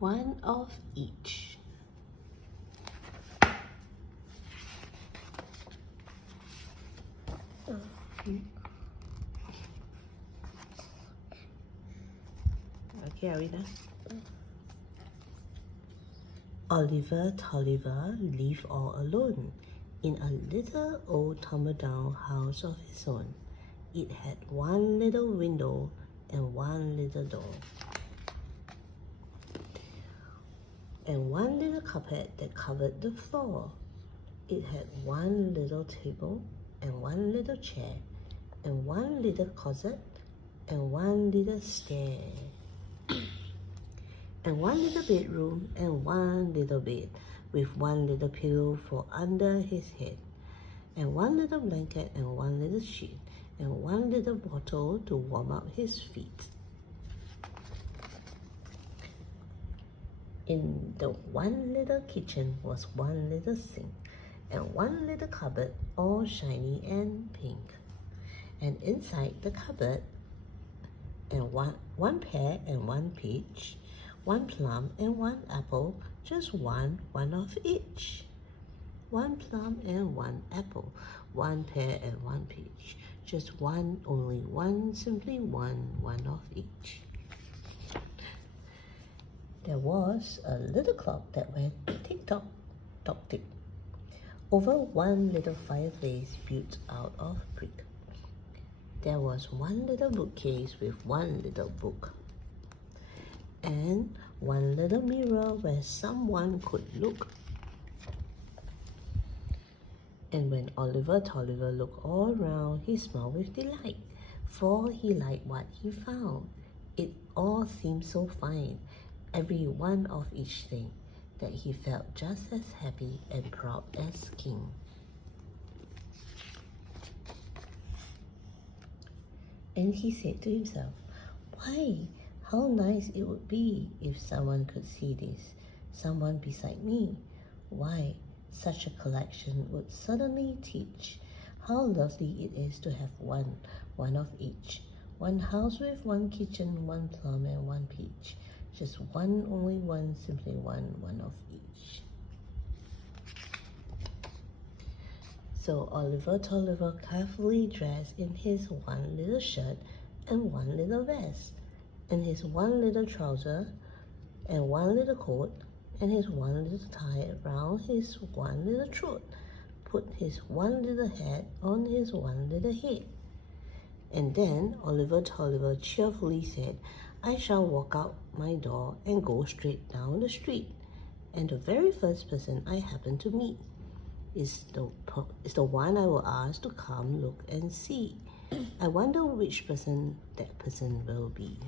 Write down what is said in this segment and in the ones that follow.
one of each. Okay, are we done? Oliver Tolliver lived all alone in a little old tumble-down house of his own. It had one little window and one little door, and one little carpet that covered the floor. It had one little table and one little chair and one little closet and one little stair and one little bedroom and one little bed with one little pillow for under his head and one little blanket and one little sheet and one little bottle to warm up his feet. In the one little kitchen was one little sink and one little cupboard, all shiny and pink. And inside the cupboard, and one pear and one peach, one plum and one apple, just one of each. One plum and one apple, one pear and one peach, just one, only one, simply one of each. There was a little clock that went tick-tock, tock-tick, over one little fireplace built out of brick. There was one little bookcase with one little book, and one little mirror where someone could look. And when Oliver Tolliver looked all round, he smiled with delight, for he liked what he found. It all seemed so fine, every one of each thing, that he felt just as happy and proud as king. And he said to himself, "Why, how nice it would be if someone could see this, someone beside me. Why, such a collection would certainly teach how lovely it is to have one of each. One house with one kitchen, one plum and one peach. Just one, only one, simply one of each." So Oliver Tolliver carefully dressed in his one little shirt and one little vest, and his one little trouser and one little coat, and his one little tie around his one little throat, put his one little hat on his one little head. And then Oliver Tolliver cheerfully said, "I shall walk out my door and go straight down the street, and the very first person I happen to meet is the one I will ask to come look and see. I wonder which person that person will be."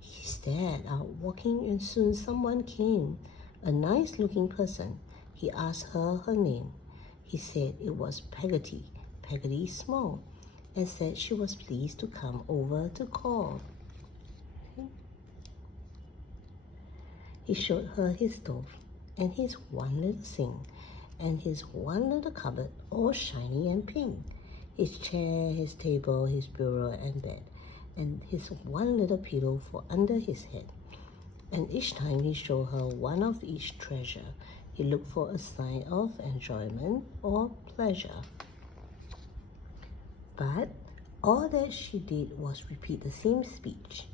He stared out walking, and soon someone came, a nice-looking person. He asked her name. He said it was Peggotty Small, and said she was pleased to come over to call. He showed her his stove, and his one little sink, and his one little cupboard, all shiny and pink, his chair, his table, his bureau and bed, and his one little pillow for under his head. And each time he showed her one of each treasure, he looked for a sign of enjoyment or pleasure. But all that she did was repeat the same speech.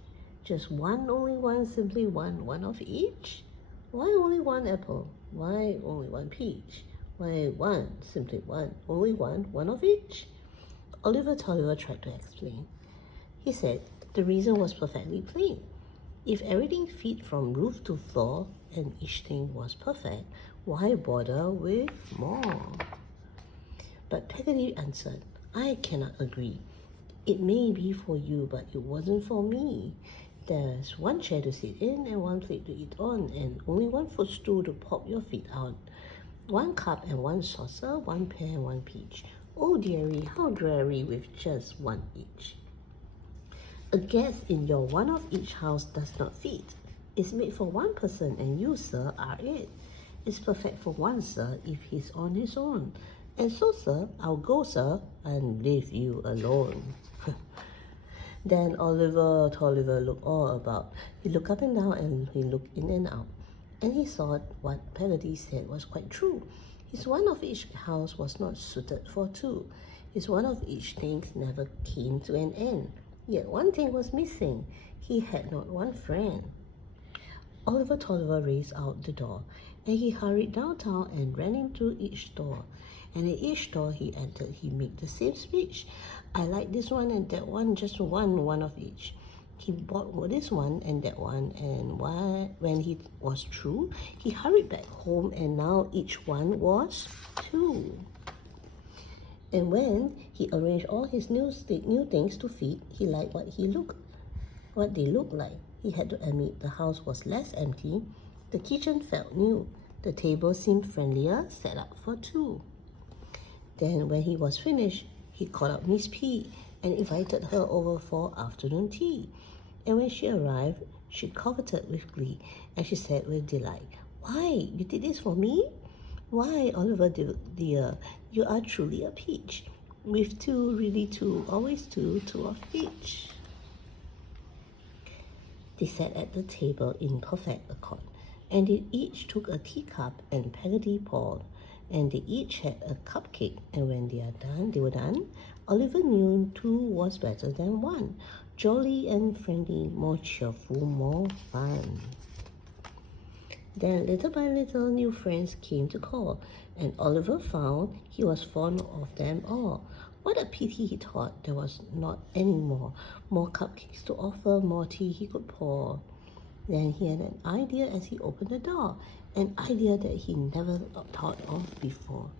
Just one, only one, simply one of each. Why only one apple? Why only one peach? Why one, simply one, only one of each? Oliver Tolliver tried to explain. He said the reason was perfectly plain. If everything fit from roof to floor and each thing was perfect, why bother with more? But Peggotty answered, "I cannot agree. It may be for you, but it wasn't for me. There's one chair to sit in and one plate to eat on, and only one footstool to pop your feet out. One cup and one saucer, one pear and one peach. Oh dearie, how dreary with just one each. A guest in your one of each house does not fit. It's made for one person, and you, sir, are it. It's perfect for one, sir, if he's on his own. And so, sir, I'll go, sir, and leave you alone." Then Oliver Tolliver looked all about. He looked up and down and he looked in and out. And he thought what Peggotty said was quite true. His one of each house was not suited for two. His one of each things never came to an end. Yet one thing was missing. He had not one friend. Oliver Tolliver raced out the door, and he hurried downtown and ran into each store. And at each store he entered, he made the same speech. I like this one and that one, just one of each. He bought this one and that one, and when he was through, he hurried back home, and now each one was two. And when he arranged all his new things to fit, he liked what they looked like. He had to admit the house was less empty, the kitchen felt new, the table seemed friendlier, set up for two. Then when he was finished, he called up Miss P and invited her over for afternoon tea. And when she arrived, she coveted with glee, and she said with delight, "Why, you did this for me? Why, Oliver dear, you are truly a peach. With two, really two, always two of each." They sat at the table in perfect accord, and they each took a teacup and Peggotty poured, and they each had a cupcake, and when they were done, Oliver knew two was better than one, jolly and friendly, more cheerful, more fun. Then little by little new friends came to call, and Oliver found he was fond of them all. What a pity, he thought, there was not any more cupcakes to offer, more tea he could pour. Then he had an idea as he opened the door, an idea that he never thought of before.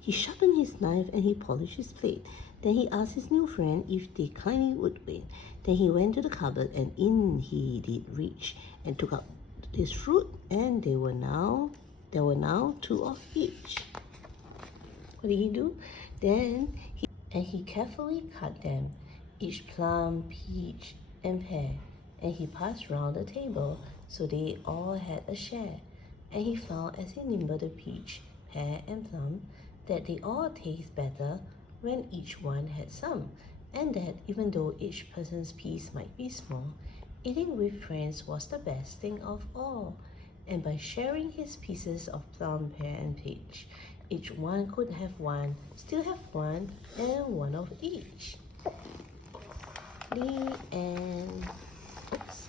He sharpened his knife and he polished his plate. Then he asked his new friend if they kindly would wait. Then he went to the cupboard and in he did reach and took out his fruit, and there were now two of each. What did he do? Then he carefully cut them, each plum, peach, and pear, and he passed round the table so they all had a share. And he found as he nibbled the peach, pear, and plum that they all taste better when each one had some, and that even though each person's piece might be small, eating with friends was the best thing of all. And by sharing his pieces of plum, pear, and peach, each one could have one, still have one, and one of each. The end. Oops.